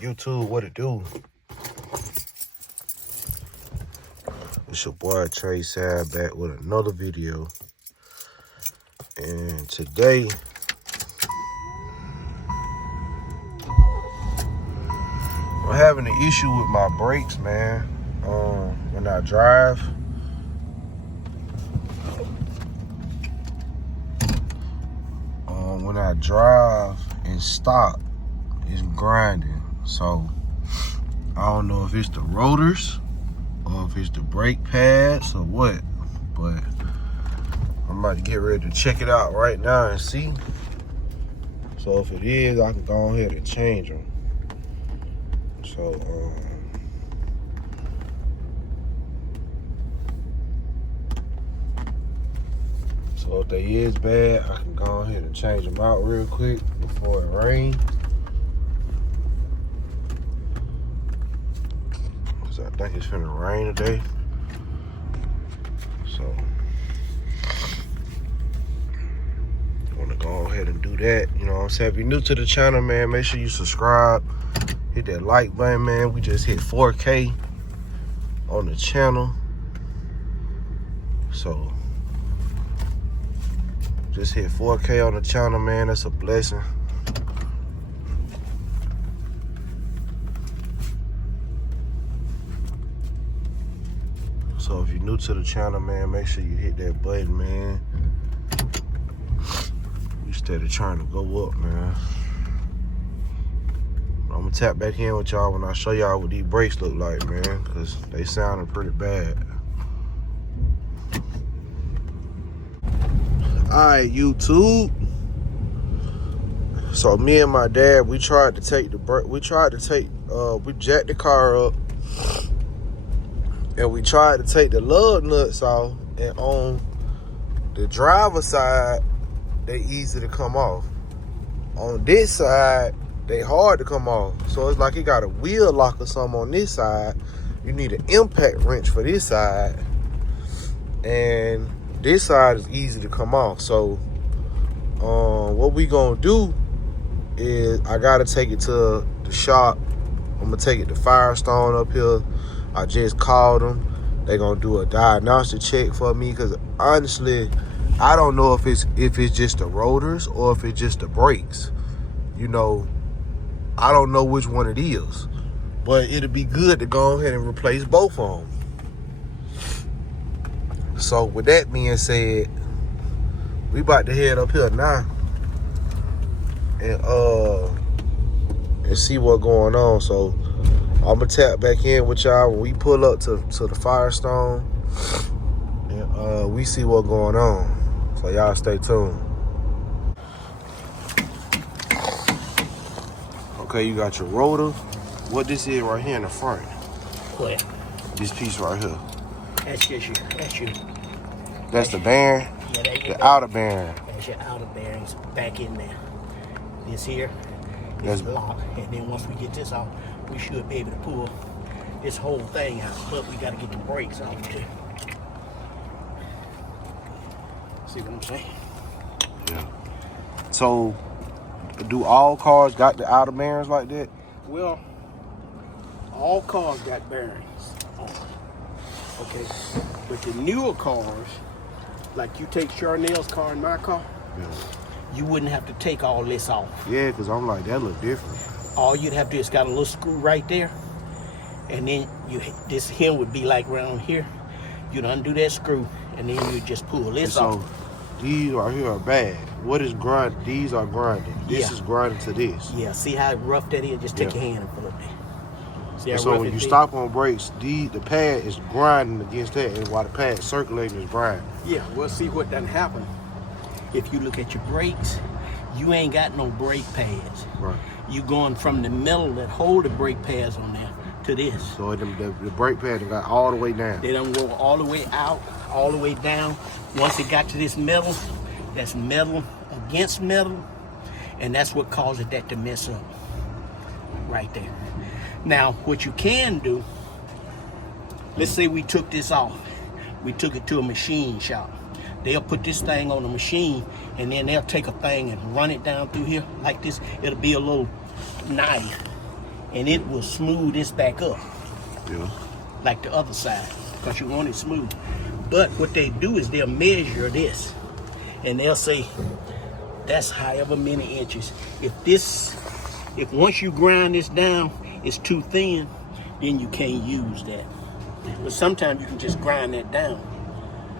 YouTube, what it do? It's your boy Trey Sad back with another video. And today, I'm having an issue with my brakes, man. When I drive. When I drive and stop, it's grinding. So I don't know if it's the rotors or if it's the brake pads or what, but I'm about to get ready to check it out right now and see. So if it is, I can go ahead and change them. So if they is bad, I can go ahead and change them out real quick before it rains. Cause I think it's finna rain today. So I wanna go ahead and do that. You know what I'm saying? If you're new to the channel, man, make sure you subscribe. Hit that like button, man. We just hit 4K on the channel. So just hit 4K on the channel, man. That's a blessing. So if you're new to the channel, man, make sure you hit that button, man. We steady trying to go up, man. I'm gonna tap back in with y'all when I show y'all what these brakes look like, man, because they sounding pretty bad. Alright, YouTube. So me and my dad, we tried to take the brake. We jacked the car up, and we tried to take the lug nuts off. And on the driver's side, they easy to come off. On this side, they hard to come off. So it's like it got a wheel lock or something on this side. You need an impact wrench for this side, and this side is easy to come off. So what we gonna do is I gotta take it to the shop. I'm gonna take it to Firestone up here. I just called them. They gonna do a diagnostic check for me, because honestly, I don't know if it's just the rotors or if it's just the brakes. You know, I don't know which one it is, but it'll be good to go ahead and replace both of them. So with that being said, we about to head up here now and see what's going on. So I'm gonna tap back in with y'all when we pull up to the Firestone, and we see what's going on. So y'all stay tuned. Okay, you got your rotor. What this is right here in the front? What? This piece right here. That's just your, That's the bearing? Yeah, the outer bearing. That's your outer bearings back in there. This here is locked. And then once we get this out, we should be able to pull this whole thing out. But we got to get the brakes off too. See what I'm saying? Yeah. So, do all cars got the outer bearings like that? Well, all cars got bearings on. Okay, but the newer cars, like you take Charnel's car and my car, Yeah. you wouldn't have to take all this off. Yeah, because I'm like, that look different. All you'd have to do is got a little screw right there, and then this hem would be like around here. You'd undo that screw, and then you just pull this off. So these right here are bad. What is grinding? These are grinding. This is grinding to this. Yeah, see how rough that is? Just take your hand and pull it there. See how so rough when you is? stop on brakes, the pad is grinding against that, and while the pad circulating is grinding. Yeah, well, see what done happen. If you look at your brakes, you ain't got no brake pads. Right. You going from the metal that hold the brake pads on there to this. So the brake pad got all the way down. They don't go all the way out, all the way down. Once it got to this metal, that's metal against metal, and that's what causes that to mess up right there. Now, what you can do, let's say we took this off. We took it to a machine shop. They'll put this thing on the machine, and then they'll take a thing and run it down through here like this. It'll be a little knife, and it will smooth this back up. Yeah. Like the other side, because you want it smooth. But what they do is they'll measure this, and they'll say that's however many inches. If once you grind this down, it's too thin, then you can't use that. But sometimes you can just grind that down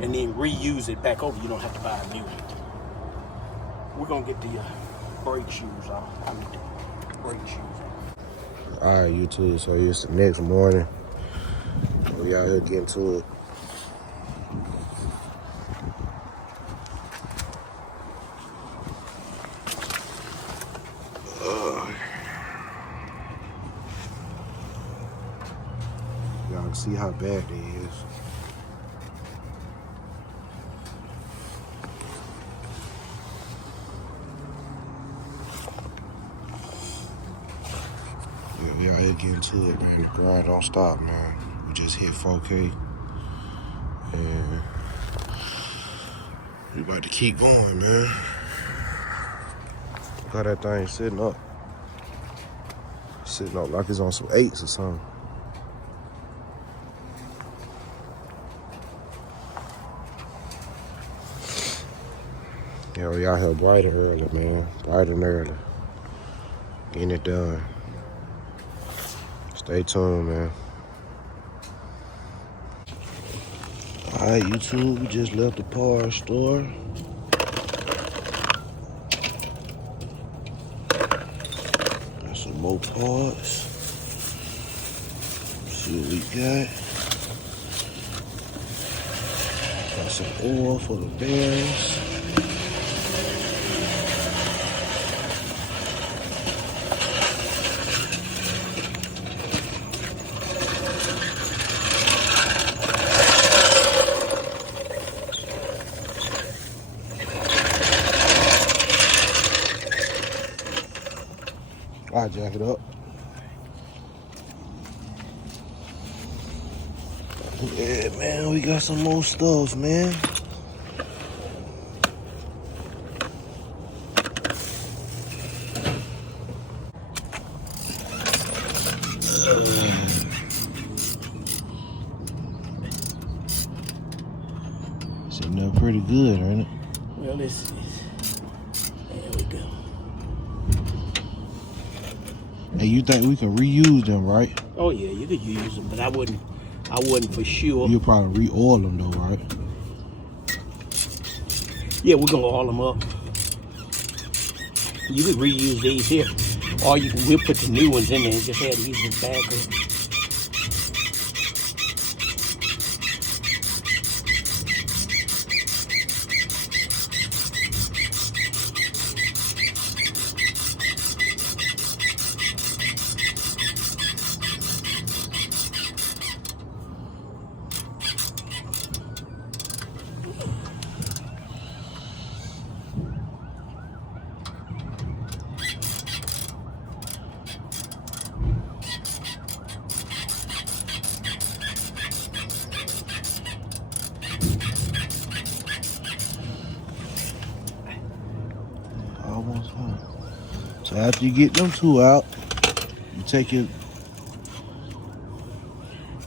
and then reuse it back over. You don't have to buy a new one. We're gonna get the brake shoes off. I mean, the brake shoes off. All right, YouTube. So it's the next morning. We out here getting to it. Y'all can see how bad it is. Yeah, we out here getting to it, man. The grind don't stop, man. We just hit 4K. And we about to keep going, man. Look how that thing sitting up. Sitting up like it's on some 8s or something. Yeah, we out here bright and early, man. Bright and early. Getting it done. Stay tuned, man. Alright, YouTube, we just left the parts store. Got some more parts. See what we got. Got some oil for the bearings. I'll jack it up. Yeah, man, we got some more stuff, man. Sitting there pretty good, ain't it? Well, there we go. Hey, you think we can reuse them, right? Oh yeah, you could use them, but I wouldn't for sure. You'll probably re-oil them though, right? Yeah, we're gonna oil them up. You could reuse these here, or we'll put the new ones in there and just add these in the back. Almost home. So after you get them two out, you take your...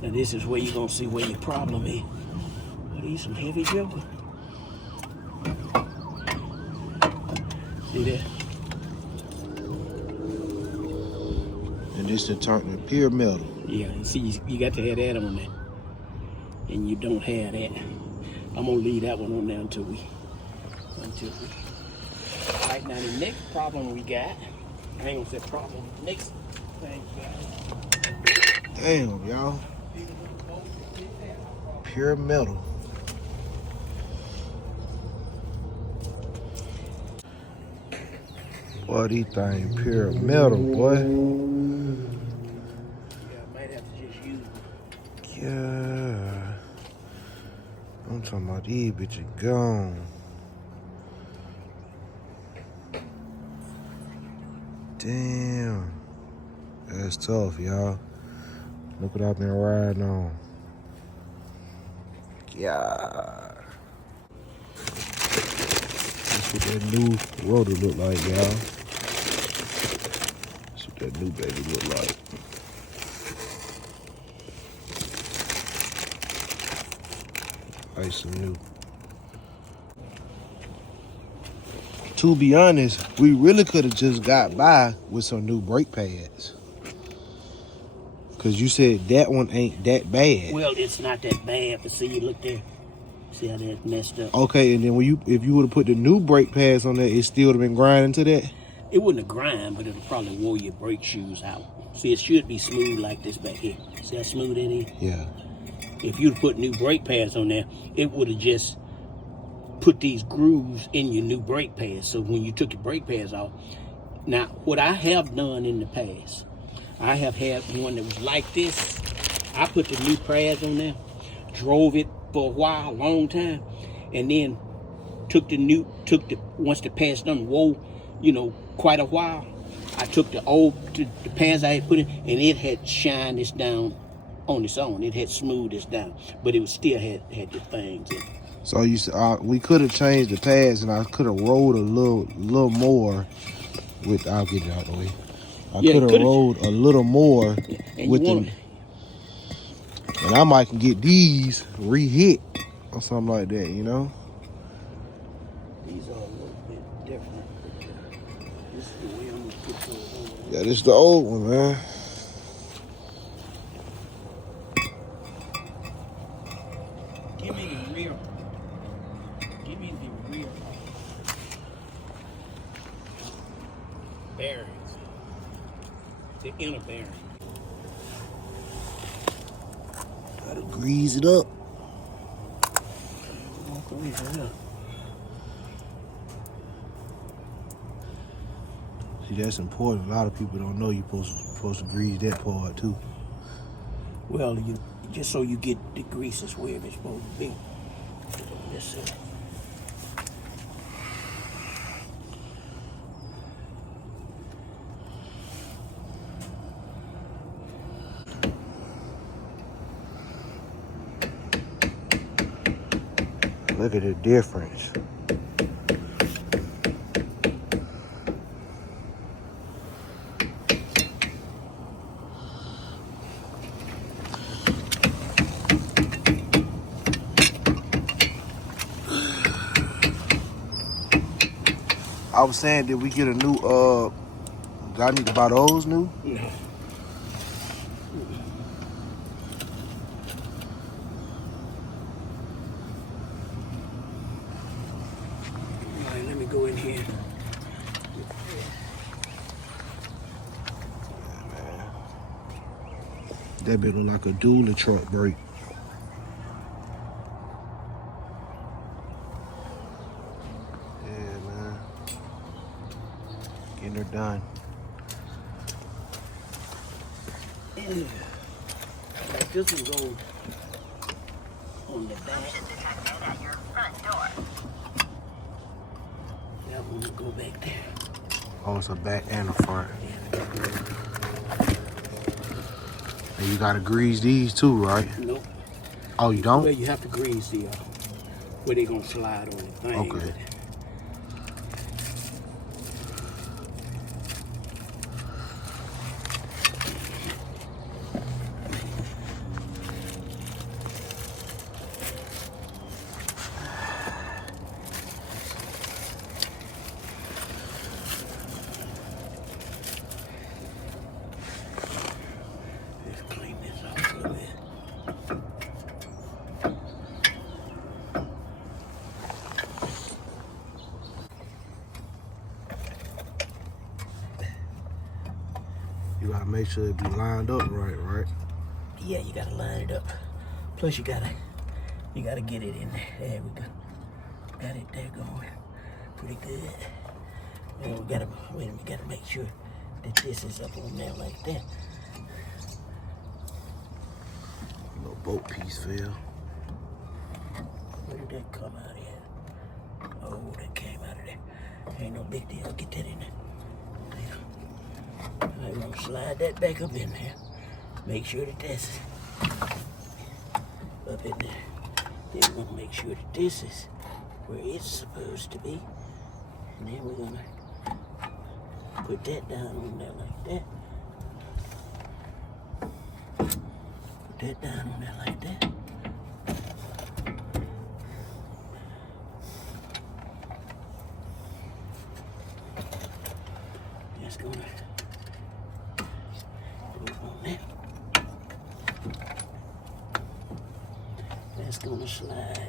Now this is where you're gonna see where your problem is. Oh, these some heavy jokers. See that? And this to turn to pure metal. Yeah, you see, you got to have that on there. And you don't have that. I'm gonna leave that one on there until we. Right now, the next problem we got, I ain't gonna say problem, next thing we got. Damn, y'all. Pure metal. Boy, these things pure metal, boy. Yeah, I might have to just use them. Yeah. I'm talking about these bitches gone. Damn. That's tough, y'all. Look what I've been riding on. Yeah. That's what that new rotor look like, y'all. That's what that new baby look like. Nice and new. To be honest, we really could have just got by with some new brake pads. Cause you said that one ain't that bad. Well, it's not that bad, but see, you look there. See how that's messed up? Okay, and then if you would have put the new brake pads on there, it still would have been grinding to that? It wouldn't have grind, but it'll probably wore your brake shoes out. See, it should be smooth like this back here. See how smooth it is? Yeah. If you'd put new brake pads on there, it would have just put these grooves in your new brake pads. So when you took your brake pads off, now what I have done in the past, I have had one that was like this. I put the new pads on there, drove it for a while, a long time, and then once the pads done wore, quite a while, I took the pads I had put in, and it had shined this down on its own. It had smoothed this down, but it was still had the things in it. So you said we could have changed the pads, and I could have rolled a little more with. I'll get it out of the way. I could have rolled a little more with them, and I might can get these re-hit or something like that. These are a little bit different. This is the way I'm gonna put those over. Yeah, this is the old one, man. Give me the rear. Give me the rear bearings. The inner bearing. Gotta grease it up. Grease it up. See, that's important. A lot of people don't know you're supposed to grease that part too. Well, just so you get the greases where it's supposed to be. That's it. Look at the difference. I was saying, did we get a new, do I need to buy those new? No. All right, let me go in here. That bit look like a dually truck brake. Yeah, man. Getting her done. Like this one goes on the back. At your front door. That one will go back there. Oh, it's a back and a front. And you gotta grease these too, right? Nope. Oh, you don't? Well, you have to grease the where they gonna slide on the thing. Okay. Let's clean this off a little bit. You gotta make sure it be lined up right? Yeah, you gotta line it up. Plus you gotta get it in there. There we go. Got it there going. Pretty good. And we gotta make sure that this is up on there like that. Little boat piece fell. Where did that come out of here? Oh, that came out of there. Ain't no big deal. Get that in there. I'm gonna slide that back up in there. Make sure that that's up in there. Then we're gonna make sure that this is where it's supposed to be. And then we're gonna put that down on there like that. that down on there like that. Just gonna put it on there. That's gonna slide.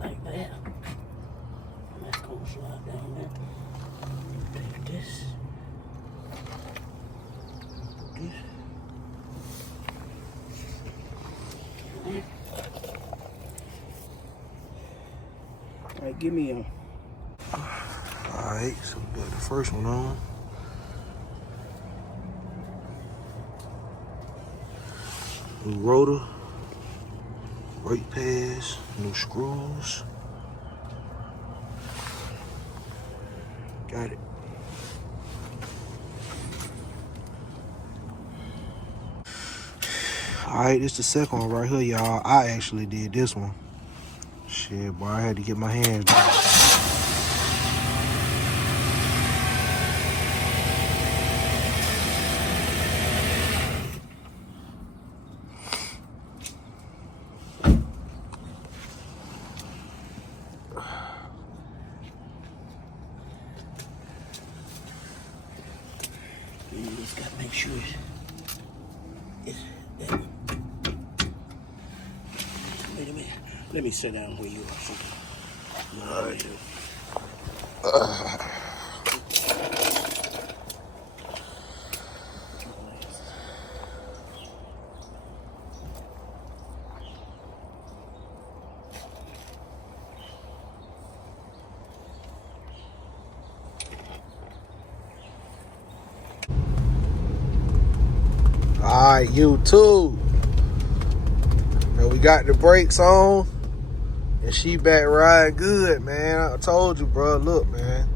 Like that. And that's gonna slide down there. Take this. Put this. There. All right, give me a. Alright, so we got the first one on. New rotor, brake pads, new screws. Got it. Alright, this the second one right here, y'all. I actually did this one. Shit, boy, I had to get my hands dirty. You just gotta make sure it's that. Wait a minute. Let me sit down where you are. All right. Alright, YouTube. Now we got the brakes on. And she back riding good, man. I told you, bro. Look, man.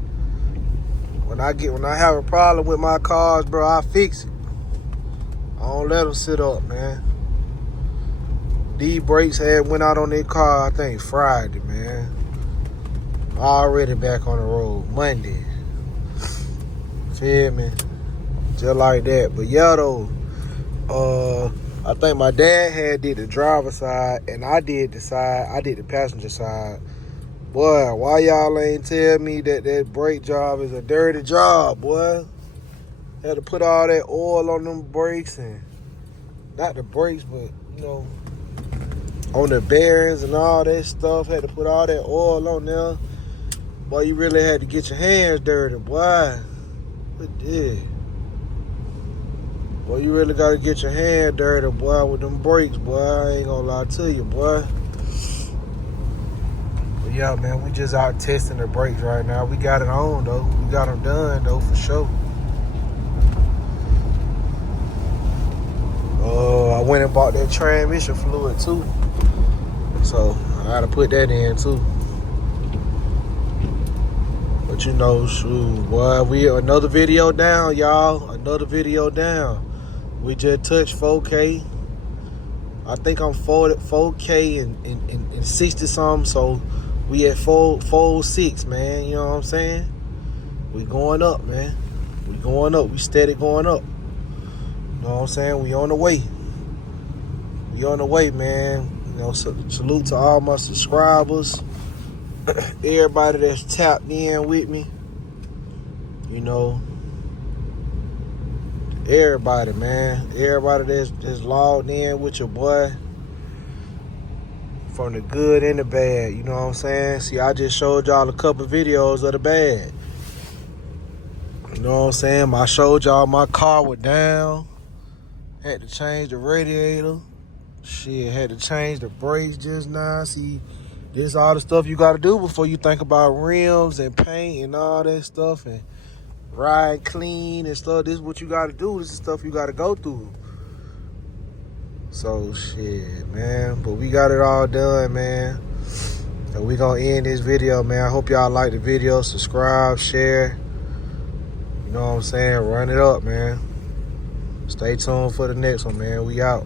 When I have a problem with my cars, bro, I fix it. I don't let them sit up, man. These brakes had went out on their car, I think, Friday, man. Already back on the road. Monday. Feel me? Just like that. But yeah, though. I think my dad did the driver's side, and I did the passenger side. Boy, why y'all ain't tell me that brake job is a dirty job, boy? Had to put all that oil on them brakes, and not the brakes, but, you know, on the bearings and all that stuff. Had to put all that oil on there. Boy, you really had to get your hands dirty, boy. What did? Boy, you really got to get your hand dirty, boy, with them brakes, boy. I ain't gonna lie to you, boy. But yeah, man, we just out testing the brakes right now. We got it on, though. We got them done, though, for sure. I went and bought that transmission fluid, too. So, I got to put that in, too. But you know, shoot, boy, we another video down, y'all. Another video down. We just touched 4K. I think I'm 4K and 60 something. So we at 406, man. You know what I'm saying? We going up, man. We going up. We steady going up. You know what I'm saying? We on the way. We on the way, man. You know, salute to all my subscribers. Everybody that's tapped in with me. You know. Everybody, man. Everybody that's logged in with your boy. From the good and the bad. You know what I'm saying? See, I just showed y'all a couple videos of the bad. You know what I'm saying? I showed y'all my car was down. Had to change the radiator. Shit, had to change the brakes just now. See, this all the stuff you got to do before you think about rims and paint and all that stuff. And ride clean and stuff. This is what you gotta do. This is stuff you gotta go through. So shit, man. But we got it all done, man. And we gonna end this video, man. I hope y'all like the video. Subscribe, share. You know what I'm saying? Run it up, man. Stay tuned for the next one, man. We out.